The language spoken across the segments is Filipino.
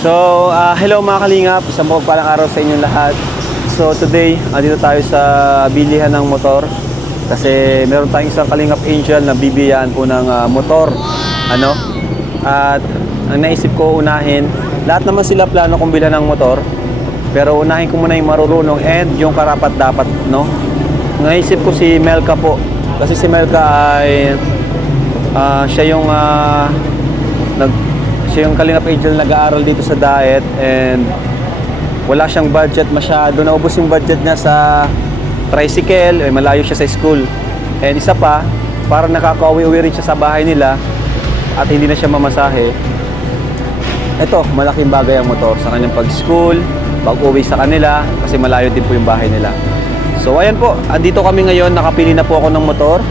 So, hello mga kalingap, isang mapagpalang araw sa inyong lahat. So today, andito tayo sa bilihan ng motor kasi meron tayong isang Kalingap Angel na bibiyaan po ng motor. Ano? At ang naisip ko unahin, lahat naman sila plano kong bilhan ng motor, pero unahin ko muna yung marurunong and yung karapat-dapat, no? Naisip ko si Melka po, kasi si Melka ay siya yung siya yung Kalingap Angel nag-aaral dito sa diet and wala siyang budget masyado. Naubos yung budget niya sa tricycle, malayo siya sa school. And isa pa, parang nakaka-uwi-uwi rin siya sa bahay nila at hindi na siya mamasahe. Ito, malaking bagay ang motor sa kanyang pag-school, pag-uwi sa kanila kasi malayo din po yung bahay nila. So ayan po, andito kami ngayon, nakapili na po ako ng motor.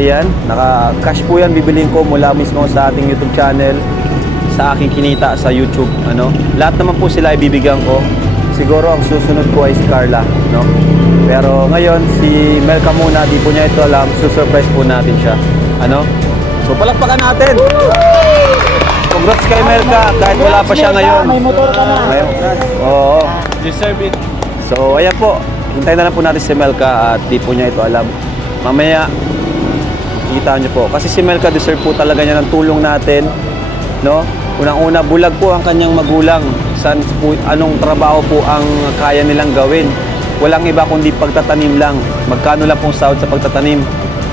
Ayan, naka-cash po yan, bibiliin ko mula mismo sa ating YouTube channel, sa aking kinita sa YouTube, ano. Lahat naman po sila ibibigyan ko. Siguro ang susunod ko ay si Carla, no. Pero ngayon si Melka muna, di po niya ito alam, susurprise po natin siya, ano. So palakpakan natin. Congrats kay Melka, kahit wala pa siya ngayon. May motor ka na. Ngayon, oo. Deserve it. So ayan po, hintayin na lang po natin si Melka at di po niya ito alam. Mamaya kita niyo po, kasi si Melka deserve po talaga niya ng tulong natin, no. Unang-una, bulag po ang kanyang magulang. Anong trabaho po ang kaya nilang gawin. Walang iba kundi pagtatanim lang. Magkano lang pong sahod sa pagtatanim.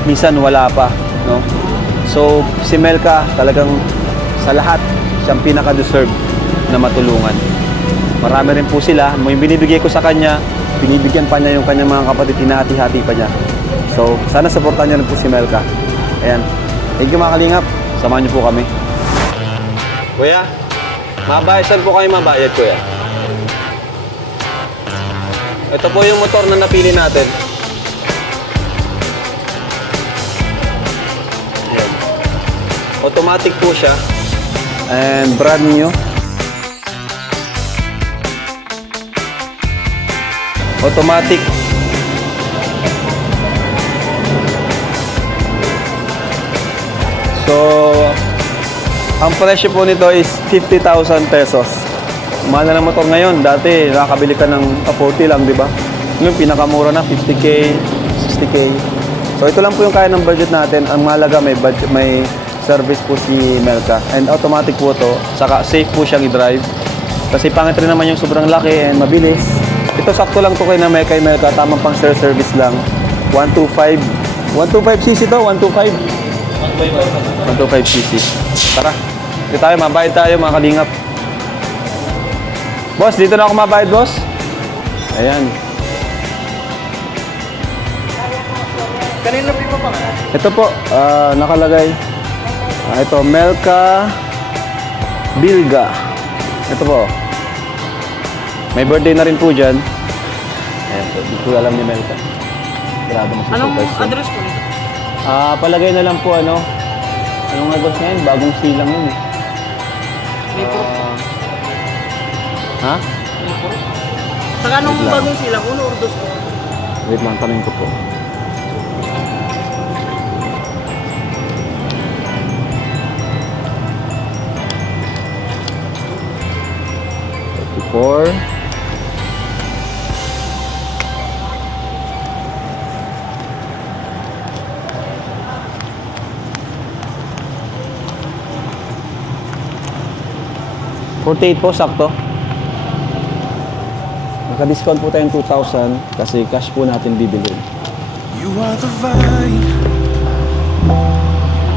Minsan wala pa, no? So, si Melka talagang sa lahat, siyang pinaka-deserve na matulungan. Marami rin po sila. Yung binibigay ko sa kanya, binibigyan pa niya yung kanyang mga kapatid, hinahati-hati pa niya. So, sana supportan niyo rin po si Melka. Ayan. Thank you mga kalingap. Samahan niyo po kami. Kuya, mabayad, saan po kayo mabayad, kuya? Ito po yung motor na napili natin. Ayan. Automatic po siya. And brand new. Automatic. So, ang presyo po nito is 50,000 pesos. Mahal na ng motor ngayon. Dati, nakakabili ka ng 40 lang, di ba? Ngayon, pinakamura na, 50K, 60K. So, ito lang po yung kaya ng budget natin. Ang mahalaga, may service po si Melka. And automatic po to. Saka, safe po siyang i-drive. Kasi pangit rin naman yung sobrang laki and mabilis. Ito, sakto lang to kay Melka. Tamang pang service lang. 125. 125cc to? 125? 125cc. Tara. Dito tayo, mabayad tayo mga kalingap. Boss, dito na ako mabayad, boss. Ayan. Kanina pa ba? Ito po, nakalagay. Ito, Melka Bilga. Ito po. May birthday na rin po dyan. Ayan po, di ko alam ni Melka. Grabe mo si Anong surprise. address po nito? Palagay na lang po ano. Anong address ngayon? Bagong silang yun eh. May po. Ha? May po. Saka anong Wait lang. bagong silang? Uno or dos po? Wait lang, tanong ko po. Four. $48 po, sakto. Naka-discount po tayong 2,000 kasi cash po natin bibili. You are the vine.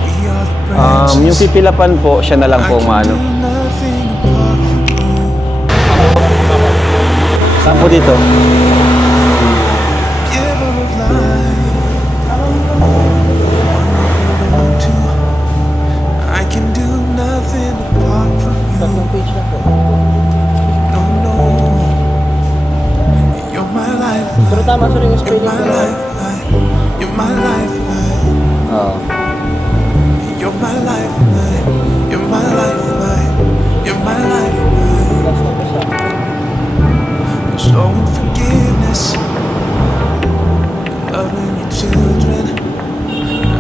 We are the branches. Yung pipilapan po, siya na lang po I can maano. do nothing apart from you. Saan po dito? Giver of life. Hold on to. I can do nothing apart from you. Tatlong page na po. No, no. You're my life. Pero tama sa rin yung You're spelling my ko. life. You're my life. Oo. You're my life. You're my life. You're my life. Last na po siya. Showing forgiveness, loving your children.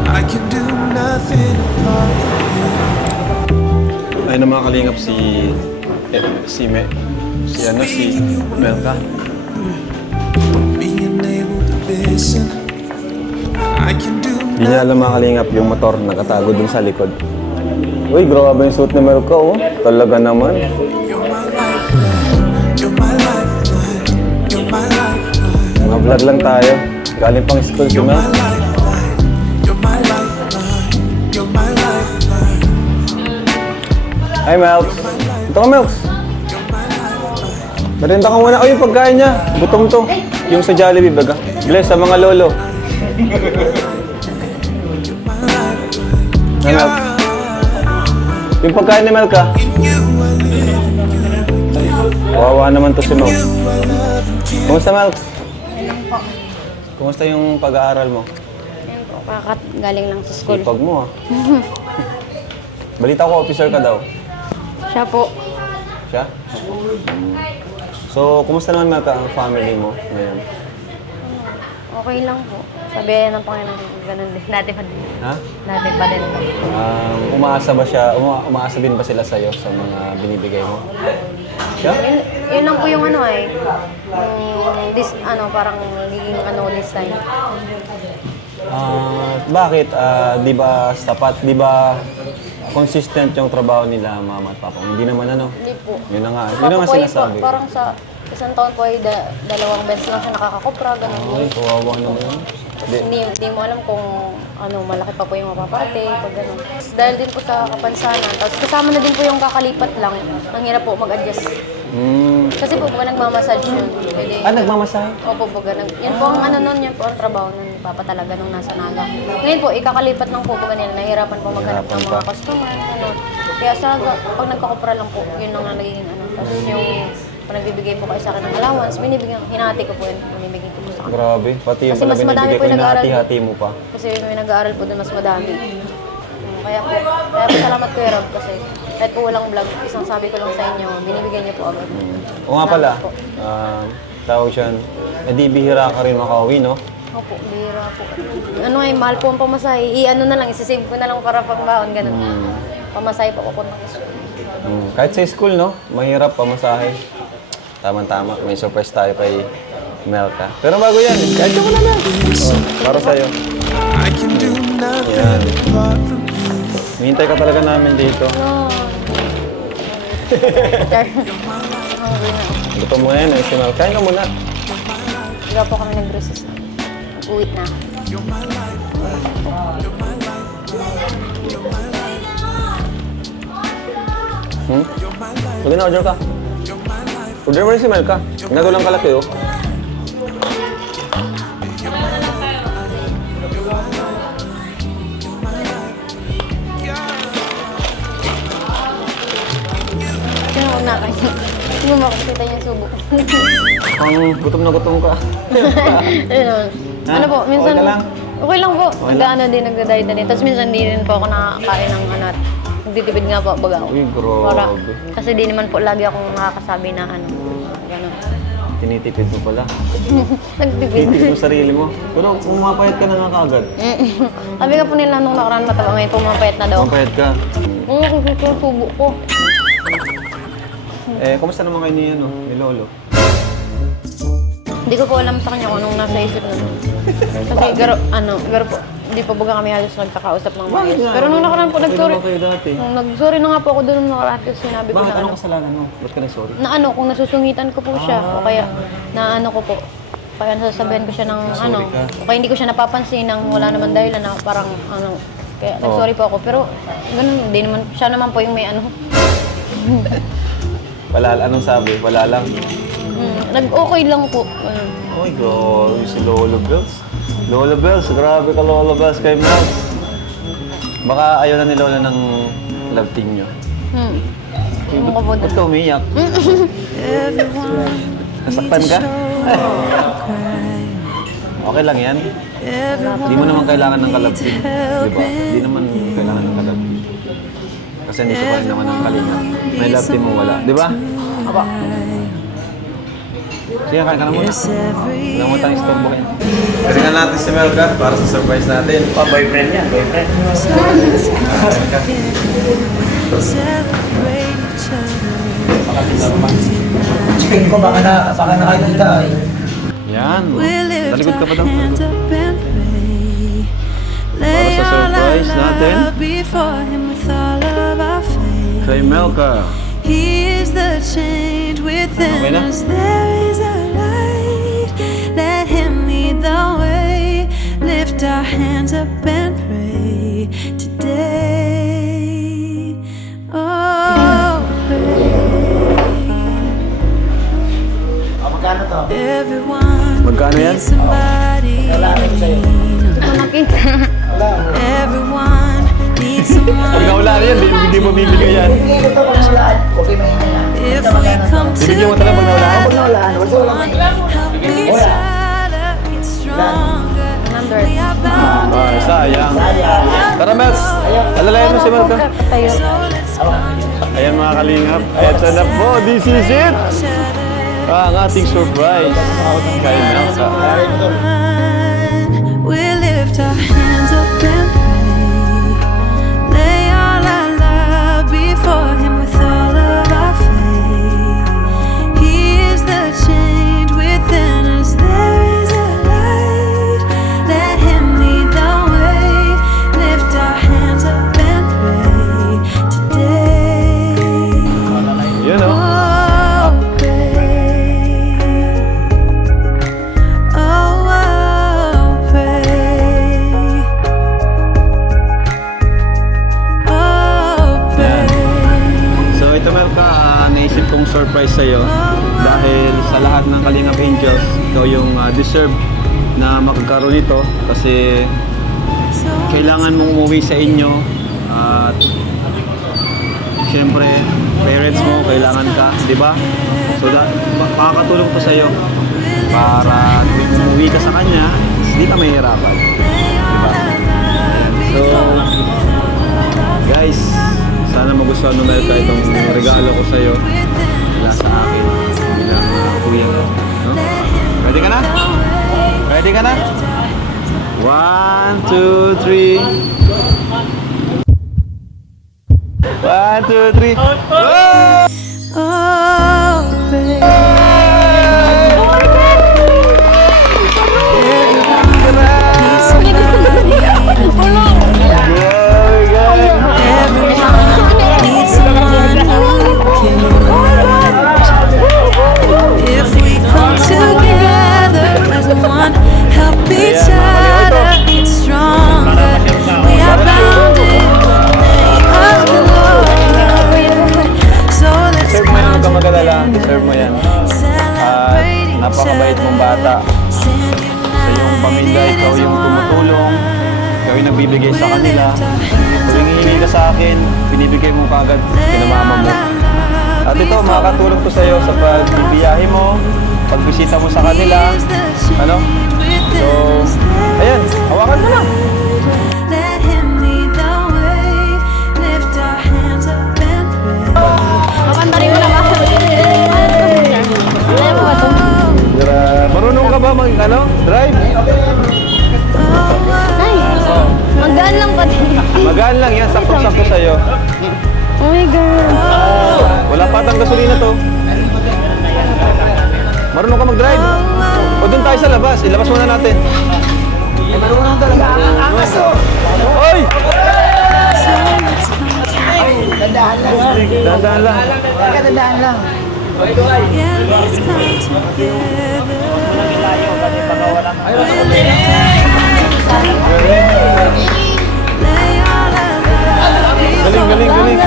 I can do nothing apart from you. Ayun na mga kalingap si si Melka. being able to listen. I can do Hindi niya alam mga kalingap yung motor nakatago dun sa likod. Uy, grabe yung suit ni Melka, oh. Talaga naman. You're my lifeline. You're my lifeline. You're my lifeline. Mga vlog lang tayo. Galing pang school si You're Mel. my lifeline. You're my lifeline. You're my lifeline. Hi, Melks. Ito ka, Melks. Merinda ka muna. Uy, yung pagkain niya. Gutom to. Yung sa Jollibee, baga. Bless sa mga lolo. Hi, Melks. Yung pagkain ni Melka. Wawa naman to si Melks. Kumusta, Melks? Lang po. Kumusta yung pag-aaral mo? Yan po, galing lang sa school. Ipag mo, ah. Balita ko, officer ka daw. Siya po. Siya? So, kumusta naman Melka ang family mo ngayon? Okay lang po. Sabihin ng Panginoon, ganun din. Dati pa din. Ha? Dati pa din po. Umaasa ba siya, umaasa din ba sila sa'yo sa mga binibigay mo? Siya? Yun lang po yung ano eh. Parang naging this time. Bakit? Di ba sapat? Di ba consistent yung trabaho nila mama at papa? Hindi naman ano? Hindi po. Yun na nga. Yun na Ako nga po ay sinasabi. parang sa isang taon po ay dalawang beses lang siya nakakakopra, ganun po. Ay, kawawa naman. Hindi mo alam kung malaki pa po yung mapaparating, pag gano'n. Dahil din po sa kapansanan, tapos kasama na din po yung kakalipat lang, ang hirap po mag-adjust. Kasi po pag nagmamassage yun, pwede... Nagmamasahe? Opo po, ganun. Yan po ang yun po ang trabaho nun ni Papa talaga nung nasa Naga. Ngayon po, ikakalipat lang po po ganyan, nahihirapan po maghanap ng mga customer, ano. Kaya pag nagkakopra lang po, yun lang ang nagiging Tapos yung pag nagbibigay po kayo sa akin ng allowance, hinati ko po yun, binibigay ko po sa kanila. Grabe. Pati yung Kasi mas madami binibigay po ko, yung nag-aaral. hinahati-hati mo pa. Kasi may nag-aaral po doon mas madami. Kaya po salamat Kuya Rob kasi kahit po walang vlog, isang sabi ko lang sa inyo, binibigyan niyo po agad. O nga pala, Salamat po. tawag siya, di bihira ka rin makauwi, no? Opo, bihira po. Mahal po ang pamasahe. Na lang, isisave ko na lang para pangbaon, ganun. Pamasahe po ako ng school. Kahit sa school, no? Mahirap pamasahe. Tama-tama, may surprise tayo kay Melka. Pero bago yan, kahit mo na lang. Para sa'yo. I can do nothing Yan. apart from you. Hihintay ka talaga namin dito. Gusto mo yan, si Melka. Kain ka muna. Diba po kami nag-recess na. Uwi na. Sige na, order ka. Order mo rin si Melka. Ginagawa lang kalaki, oh. Sino huwag na kayo? Hindi mo makakita yung subo. Gutom na gutom ka. Ayun. Ha? Ano po, minsan... Okay ka lang? Okay lang po. Okay lang? Nag-diet na din. Tapos minsan di rin po ako nakakain ng nagtitipid nga po baga ako. Uy, grabe. Kasi di naman po lagi akong nakakasabi na gano'n. Tinitipid mo pala. Nagtipid. Tinitipid mo sarili mo. Pero pumapayat ka na nga kaagad. Sabi nga po nila nung nakaraan mataba, ngayon pumapayat na daw. Pumapayat ka. Kung subo ko. Kumusta naman kayo ni Lolo? Hindi ko po alam sa kanya kung anong nasa isip na doon. Kasi garo po, hindi pa baga kami halos nagkakausap ng Bakit maayos. nga? Pero nung nakaraan po, Okay nag-sorry. naman kayo dati. Nag-sorry na nga po ako doon nung nakaraan kasi sinabi ko Bakit? na Anong kasalanan mo? Ba't ka nag-sorry? kung nasusungitan ko po siya, o kaya ko po. Kaya nasasabihan ko siya ng Sorry ka. o kaya hindi ko siya napapansin ng wala naman dahilan na parang kaya nag-sorry po ako. Pero ganun, hindi naman, siya naman po yung may Wala, anong sabi? Wala lang. nag-okay lang po. Oh my God, si Lolo Bells. Lolo Bells, grabe ka Lolo Bells kay Melks. Baka ayaw na ni Lola ng love team nyo. Ano ka po Ba't doon? ka umiyak? Nasaktan ka? Okay lang yan. Hindi mo naman kailangan ng kalab team. Di ba? Hindi naman kailangan ng kalab team. Kasi hindi pa rin naman ang kalinga. May love team mo wala. Di ba? Aba. Sige, kain ka na muna. Wala mo tayong istorbo kayo. Kasi nga natin si Melka para sa surprise natin. Boyfriend niya, boyfriend. Celebrate each other. Tingin ko baka nakakita eh. Yan. We lift Talikod ka our pa daw. hands up and pray. Para Lay sa all our surprise natin. love before Him with all of our faith. Kay Melka. He is the change within Okay na? us. There is a light. Let Him lead the way. Lift our hands up and pray today. Oh, pray. Magkano to? Everyone Magkano yan? needs somebody. Hindi ko nakita. Everyone needs someone. Pag nawala na yan, hindi mo bibigay yan. Tingin ko pag nawalaan, okay may na. If we come Bibigyan mo talaga pag nawala. Pag nawalaan, wala help each other get stronger. 100. We are bound. Sayang. Tara, Mels. Alalayan mo si Melka. Tayo. So let's come Ayan mga kalingap. Eto na po. This is it. Ang ating surprise. Kay Melka. We lift our hands up and pray. Lay all our love before Him with all of our faith. He is the change within us. There is a light. Let Him lead the way. Lift our hands up and pray today. Yun o. Oh, pray. Oh, pray. Oh, pray. So ito Melka, naisip kong surprise sa'yo. Dahil sa lahat ng Kalingap Angels, ikaw yung deserve na makagkaroon nito. Kasi kailangan mong umuwi sa inyo. At syempre, parents mo, kailangan ka, di ba? So, makakatulong ko sa'yo para tuwing umuwi ka sa kanya, hindi ka mahihirapan. Di ba? So, guys, sana magustuhan mo Melka itong regalo ko sa'yo mula sa akin bilang kuya ko. No? Ready ka na? Ready ka na? 1, 2, 3. 1, 2, 3. Oh, pray. Everyone needs someone who can if we come together as one, help each other get stronger. We are bound in the name of the Lord. So let's Deserve mo yan, huwag come kang magalala. Deserve mo yan. celebrate each Napakabait mong bata. Sa iyong pamilya, ikaw yung tumutulong. Ikaw yung nagbibigay sa kanila. Tuwing hihingi ka sa akin, binibigay mo kagad kinamama mo. At ito, makakatulong to sa'yo sa pagbibiyahe mo, pagbisita mo sa kanila. Ano? So, ayan, hawakan mo lang. Let Him lead the way. Lift our hands up and pray. Kakanta rin mo na ba? Alam mo ba ito? Marunong ka ba drive? Nice. Magaan lang pati. Magaan lang yan, sakto-sakto sa'yo. Oh my God. Wala pa atang gasolina to. Marunong ka mag-drive? O doon tayo sa labas, ilabas muna natin. Marunong talaga ang aso. Oy! Dandahan lang. Dahan-dahan lang. Dandahan lang. Yeah, let's come together. Lay all our love Galing, galing, galing.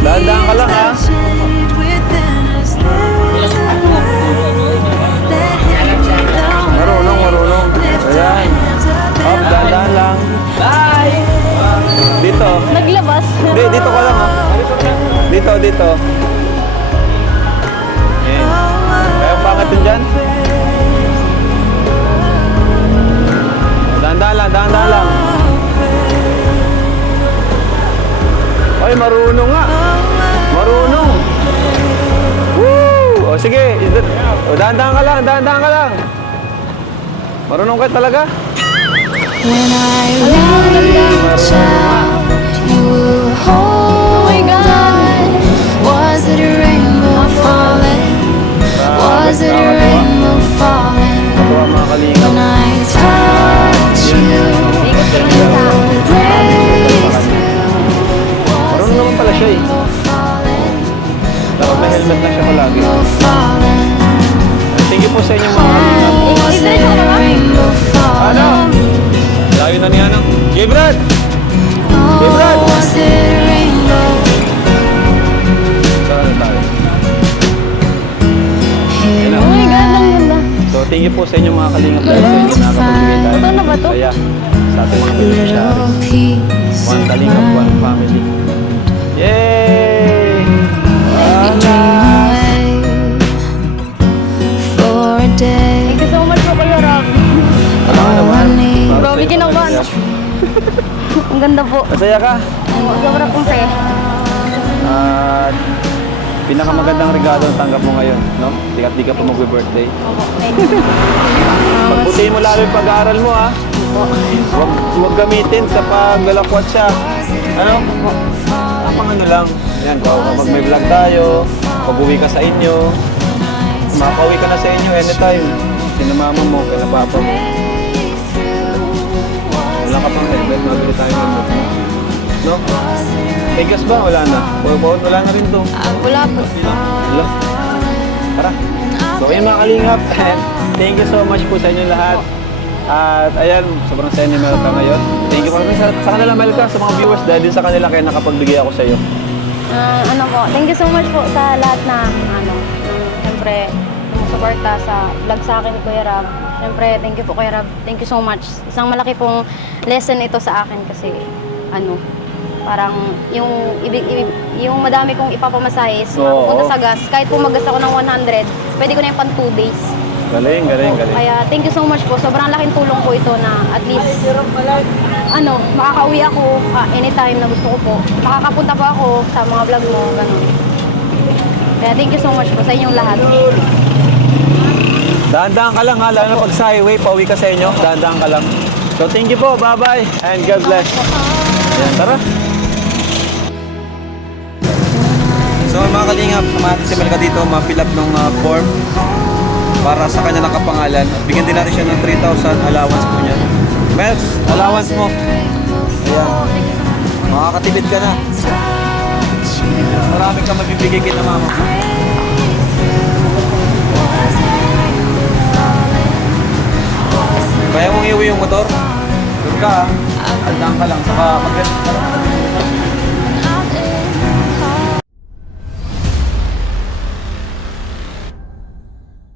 Dahan-dahan ka lang ha. change within us. There is a light. Let Him lead the way. Marunong, marunong. Lift our Ayan. hands up Up, and dahan-dahan lang. Dito. Naglabas. Hindi, dito ka lang ha. Dito, dito. Ayan. Kaya pangat yun dyan. Dahan-dahan lang, dahan-dahan lang. Ay, marunong nga. Marunong. Woo! O sige, o, dahan-dahan ka lang, dahan-dahan ka lang. Marunong ka talaga. When I reach out, you will hold on. Thank you po sa inyong mga kalingap. I-diretso ko na ba? Rainbow fall. Ano? Layo na niya, no? Gabriel! Gabriel! Was it a rainbow? Saan na tayo? Here Oh my God, ang ganda. So, thank you po sa inyong mga kalingap dahil sa inyo nakakapagbigay tayo. Ito na ba to? Saya sa ating mga beneficiaries. little piece One of kalingap, one mine. family. Yay! You dream away for a day. Thank you so much po Kuya Rob. All I need. Grabe, kinabahan. Ang ganda po. Masaya ka? Sobrang kong saya. At pinakamagandang regalo ang tanggap mo ngayon, no? Di ka pa mag-birthday. Opo, thank you. Pagbutihin mo lalo yung pag-aaral mo, ha? Huwag gamitin sa paggalakwat siya. Ano? Tamang ano lang. Yan, kapag may vlog tayo, pag-uwi ka sa inyo, makauwi ka na sa inyo anytime. Sina mama mo, kina papa mo. Wala ka pang helmet, mabili tayo ng helmet mo. No? May gas ba? Wala na. Wala na rin to. Wala po. Hello? Tara. So, ayun mga kalingap. Thank you so much po sa inyo lahat. At ayan, sobrang saya ni Melka ngayon. Thank you sa kanila Melka, sa mga viewers. Dahil din sa kanila kaya nakapagbigay ako sa iyo. Ano po, thank you so much po sa lahat ng siyempre, sumusuporta sa vlog sa akin ni Kuya Rab. Siyempre, thank you po Kuya Rab. Thank you so much. Isang malaki pong lesson ito sa akin kasi parang yung madami kong ipapamasahe is mapupunta sa gas. Kahit po mag-gas ako ng 100, pwede ko na yung pan 2 days. Galing. Kaya thank you so much po. Sobrang laking tulong po ito na at least makakauwi ako anytime na gusto ko po. Makakapunta po ako sa mga vlog mo, ganun. Kaya thank you so much po sa inyong lahat. Dahan-dahan ka lang ha, lalo na pag sa highway, pauwi ka sa inyo. Dahan-dahan ka lang. So thank you po, bye-bye, and God bless. Ayan, tara. So mga kalingap, samahan si Melka dito, ma-fill up ng form para sa kanya nakapangalan. At bigyan din natin siya ng 3,000 allowance po niya. Mel, allowance mo. Ayan. Makakatipid ka na. Marami kang mabibigay kay na mama mo. Kaya mong iuwi yung motor? Doon ka ha. Aldaan ka lang. Saka